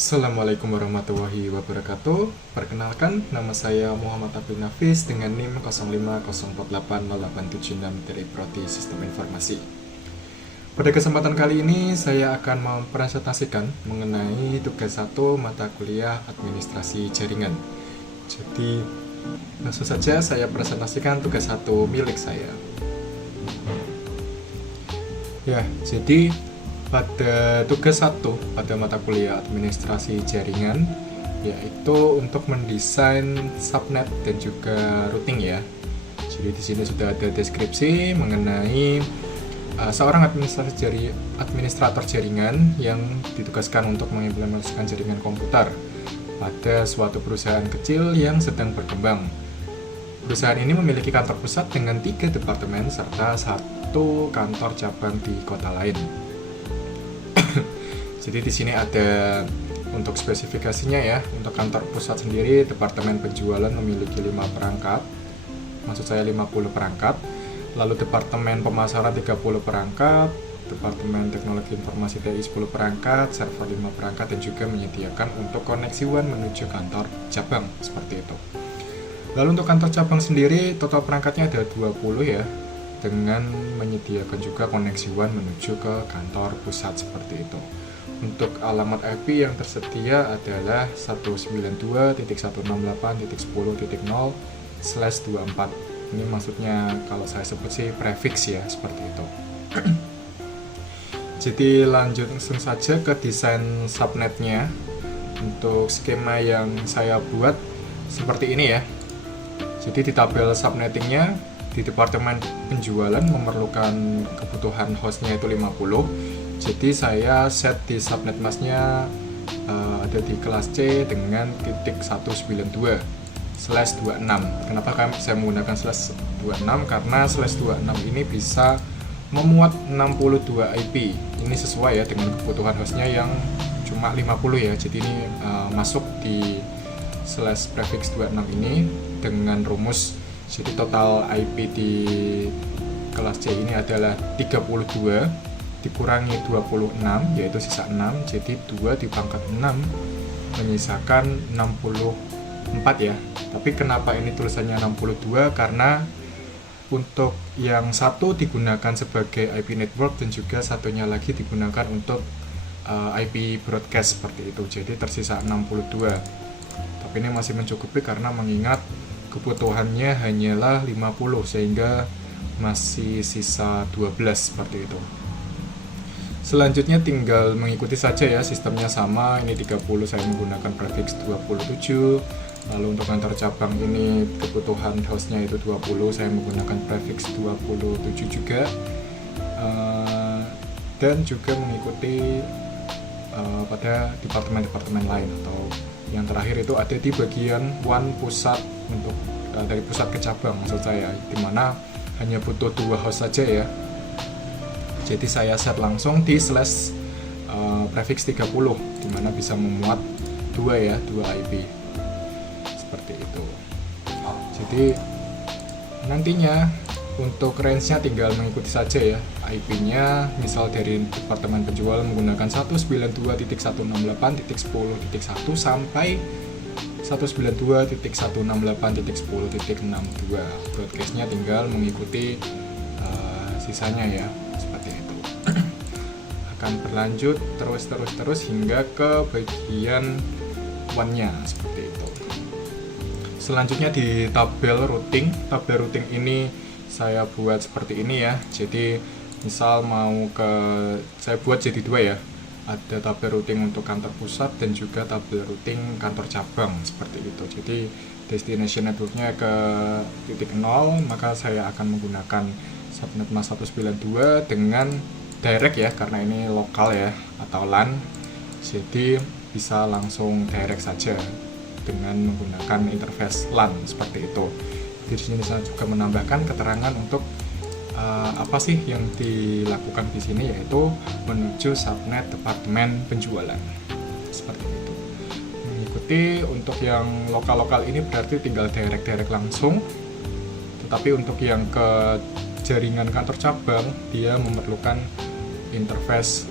Assalamualaikum warahmatullahi wabarakatuh. Perkenalkan, nama saya Muhammad Abdul Nafis dengan NIM 05048087 dari Prodi Sistem Informasi. Pada kesempatan kali ini, saya akan mempresentasikan mengenai tugas 1 mata kuliah Administrasi Jaringan. Jadi, langsung saja saya presentasikan tugas 1 milik saya. Ya, jadi pada tugas 1 pada mata kuliah Administrasi Jaringan yaitu untuk mendesain subnet dan juga routing ya. Jadi di sini sudah ada deskripsi mengenai seorang administrator jaringan yang ditugaskan untuk mengimplementasikan jaringan komputer pada suatu perusahaan kecil yang sedang berkembang. Perusahaan ini memiliki kantor pusat dengan 3 departemen serta 1 kantor cabang di kota lain. Jadi di sini ada untuk spesifikasinya ya. Untuk kantor pusat sendiri, departemen penjualan memiliki 5 perangkat. Maksud saya 50 perangkat. Lalu departemen pemasaran 30 perangkat, departemen teknologi informasi TI 10 perangkat, server 5 perangkat, dan juga menyediakan untuk koneksi WAN menuju kantor cabang seperti itu. Lalu untuk kantor cabang sendiri total perangkatnya ada 20 ya, dengan menyediakan juga koneksi WAN menuju ke kantor pusat seperti itu. Untuk alamat IP yang tersedia adalah 192.168.10.0/24. Ini maksudnya kalau saya sebut sih prefix ya, seperti itu. Jadi langsung saja ke desain subnetnya. Untuk skema yang saya buat seperti ini ya. Jadi di tabel subnettingnya, di departemen penjualan memerlukan kebutuhan hostnya itu 50. Jadi saya set di subnet masknya ada di kelas C dengan titik 192/26. Kenapa saya menggunakan /26? Karena /26 ini bisa memuat 62 IP. Ini sesuai ya dengan kebutuhan hostnya yang cuma 50 ya. Jadi ini masuk di /prefix 26 ini dengan rumus. Jadi total IP di kelas C ini adalah 32 dikurangi 26, yaitu sisa 6. Jadi 2 dipangkat 6 menyisakan 64 ya. Tapi kenapa ini tulisannya 62? Karena untuk yang satu digunakan sebagai IP network dan juga satunya lagi digunakan untuk IP broadcast seperti itu. Jadi tersisa 62. Tapi ini masih mencukupi karena mengingat kebutuhannya hanyalah 50 sehingga masih sisa 12 seperti itu. Selanjutnya tinggal mengikuti saja ya, sistemnya sama. Ini 30 saya menggunakan prefix 27. Lalu untuk kantor cabang ini kebutuhan hostnya itu 20, saya menggunakan prefix 27 juga. Dan juga mengikuti pada departemen-departemen lain, atau yang terakhir itu ada di bagian WAN pusat untuk dari pusat ke cabang maksud saya, dimana hanya butuh 2 host saja ya. Jadi saya set langsung di prefix 30, dimana bisa memuat 2 IP seperti itu. Jadi nantinya untuk range-nya tinggal mengikuti saja ya. IP-nya misal dari departemen penjual menggunakan 192.168.10.1 sampai 192.168.10.62. Broadcast-nya tinggal mengikuti sisanya ya, seperti itu. Akan berlanjut terus hingga ke bagian WAN-nya seperti itu. Selanjutnya di tabel routing. Tabel routing ini saya buat seperti ini ya. Jadi misal saya buat jadi 2 ya. Ada tabel routing untuk kantor pusat dan juga tabel routing kantor cabang seperti itu. Jadi destination networknya ke titik 0, maka saya akan menggunakan subnet mask 192 dengan direct ya, karena ini lokal ya atau LAN. Jadi bisa langsung direct saja dengan menggunakan interface LAN seperti itu. Di sini saya juga menambahkan keterangan untuk apa sih yang dilakukan di sini, yaitu menuju subnet departemen penjualan seperti itu. Mengikuti untuk yang lokal-lokal ini berarti tinggal direct langsung, tetapi untuk yang ke jaringan kantor cabang dia memerlukan interface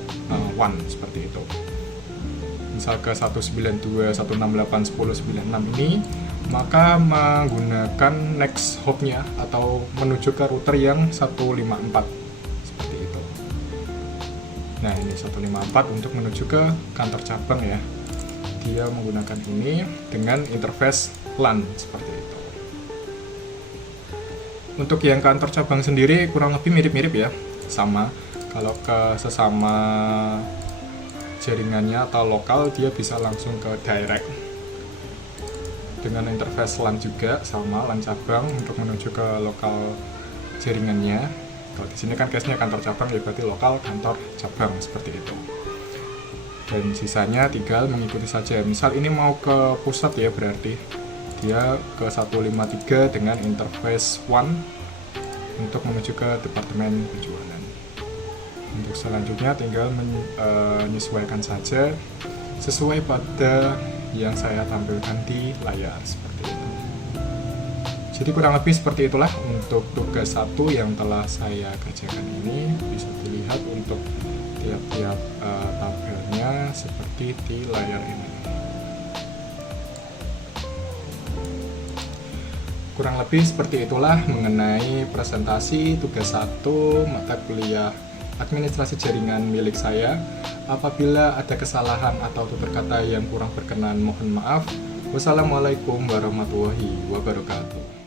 WAN seperti itu. misal ke 192, 168, 1096 ini, maka menggunakan next hop-nya atau menuju ke router yang 154 seperti itu. Nah, ini 154 untuk menuju ke kantor cabang ya. Dia menggunakan ini dengan interface LAN seperti itu. Untuk yang kantor cabang sendiri kurang lebih mirip-mirip ya, sama. Kalau ke sesama jaringannya atau lokal, dia bisa langsung ke direct dengan interface LAN juga, sama LAN cabang untuk menuju ke lokal jaringannya. Kalau di sini kan case-nya kantor cabang, ya berarti lokal kantor cabang seperti itu. Dan sisanya tinggal mengikuti saja. Misal ini mau ke pusat ya, berarti dia ke 153 dengan interface WAN untuk menuju ke departemen penjualan. Untuk selanjutnya tinggal menyesuaikan saja sesuai pada yang saya tampilkan di layar seperti itu. Jadi kurang lebih seperti itulah untuk tugas 1 yang telah saya kerjakan ini. Bisa dilihat untuk tiap-tiap tabelnya seperti di layar ini. Kurang lebih seperti itulah mengenai presentasi tugas 1 mata kuliah administrasi jaringan milik saya. Apabila ada kesalahan atau tutur kata yang kurang berkenan, mohon maaf. Wassalamualaikum warahmatullahi wabarakatuh.